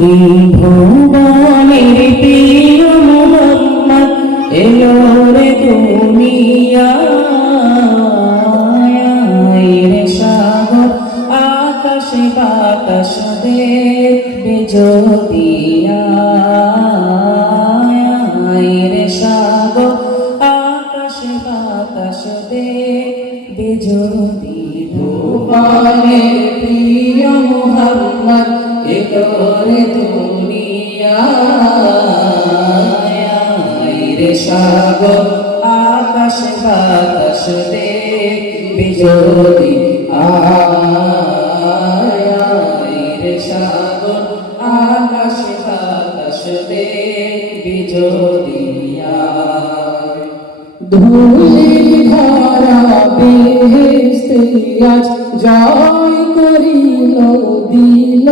ত্রিভুবনের প্রিয় মোহাম্মদ এলো রে দুনিয়ায় রে সাগর আকাশে বাতাস দেখবে যদি রে সাগর আকাশে বাতাস দেখবে যদি ভুবনের প্রিয় মোহাম্মদ এলো রে দুনিয়ায় রে সাগর আকাশে বাতাস দেখবে যদি রে সাগর আকাশে বাতাস দেখবে যদি ধুলির ধরা বেহেশতে আজ জয় করিল দিল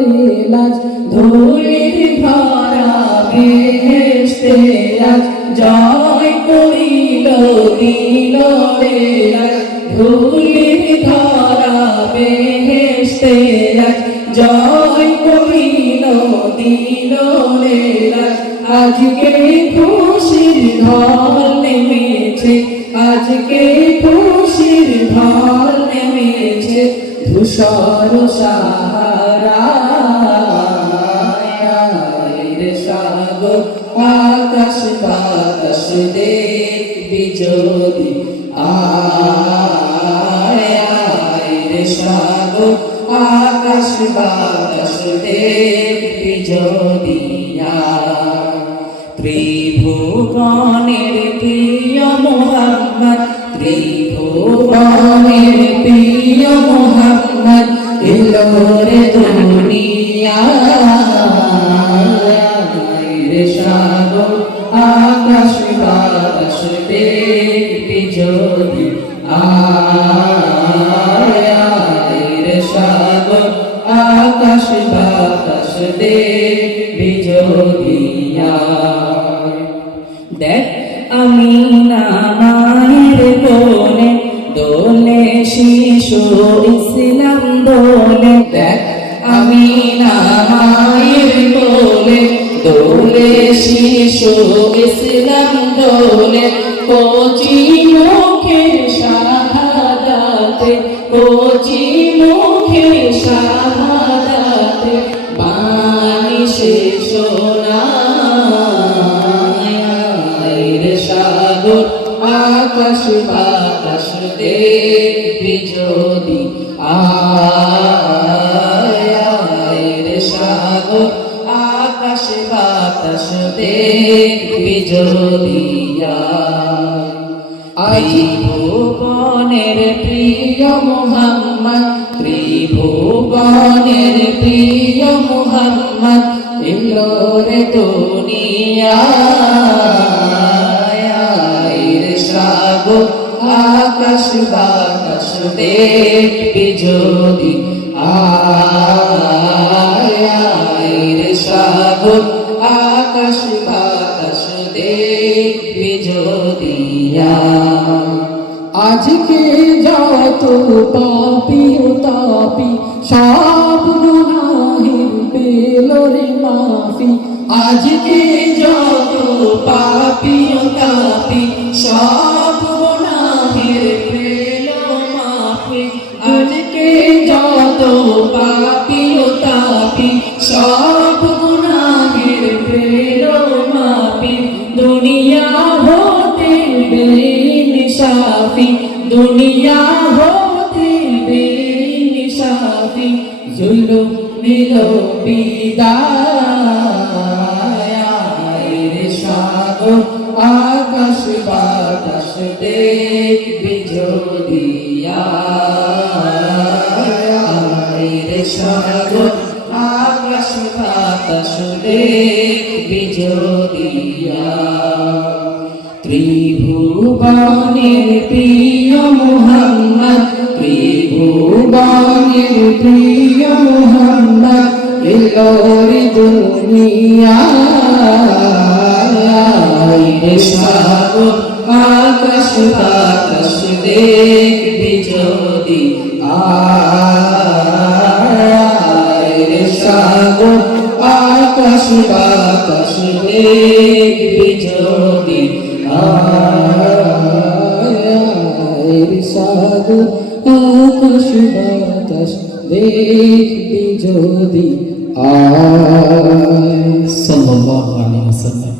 রে লাজ ধুলির ধরা বেহেশতে আজ জয় করিল দিল রে লাজ ধুলির ধরা বেহেশতে আজ জয় করিল দিল রে লাজ আজকে খুশির ঢল নেমেছে আজকে খুশির ঢল নেমেছে ধূসর সাহারা রে সাগর আকাশ বাতাস দেখবি যদি রে সাগর আকাশ বাতাস দেখবি যদি ত্রিভুবনের প্রিয় মোহাম্মদ ত্রিভুবনের প্রিয় মোহাম্মদ এলো রে দুনিয়ায় রে সাগর আকাশ বাতাস দেখবি যদি রে সাগর আকাশ বাতাস দেখবি যদি দেখ আমি না মায়ের কোলে দোলে শিশু ইসলাম দোলে দেখ আমি না মায়ের কোলে দোলে শিশু ইসলাম দোলে কচি মুখে শাহাদাতে কচি মুখে শাহাদাতে বাণী শেষ না সাগর আকাশ বাতাস দেখবি যদি রে সাগর আকাশ বাতাস দেখবি যদি ত্রিভুবনের প্রিয় মোহাম্মদ ত্রিভুবনের প্রিয় মোহাম্মদ এলো রে দুনিয়ায় সাগর আকাশ বাতাস দেখবি যদি রে সাগর আকাশ বাতাস দেখবি যদি আজকে যত পাপি তাপি সব গুনাহের পেল রে মাফি আজকে যত পাপি তাপি সব গুনাহের পেল মাফি আজকে যত পাপি তাপি সব গুনাহের পেল মাফি দুনিয়া হতে বেনিশাফি দুনিয়া হতে বেনিশাফি জুলুম নিল বিদায় রে সাগর আকাশ বাতাস দেখবি যদি রে সাগর আকাশ বাতাস দেখবি যদি ত্রিভুবনের প্রিয় মোহাম্মদ ত্রিভুবনের প্রিয় মোহাম্মদ এলো রে দুনিয়ায় রে সাগর আকাশ বাতাস দেখবি যদি রে সাগর বাতাস দেখবি যদি সাগর আকাশ বাতাস দেখবি যদি সাল্লাল্লাহু আলাইহি ওয়াসাল্লাম।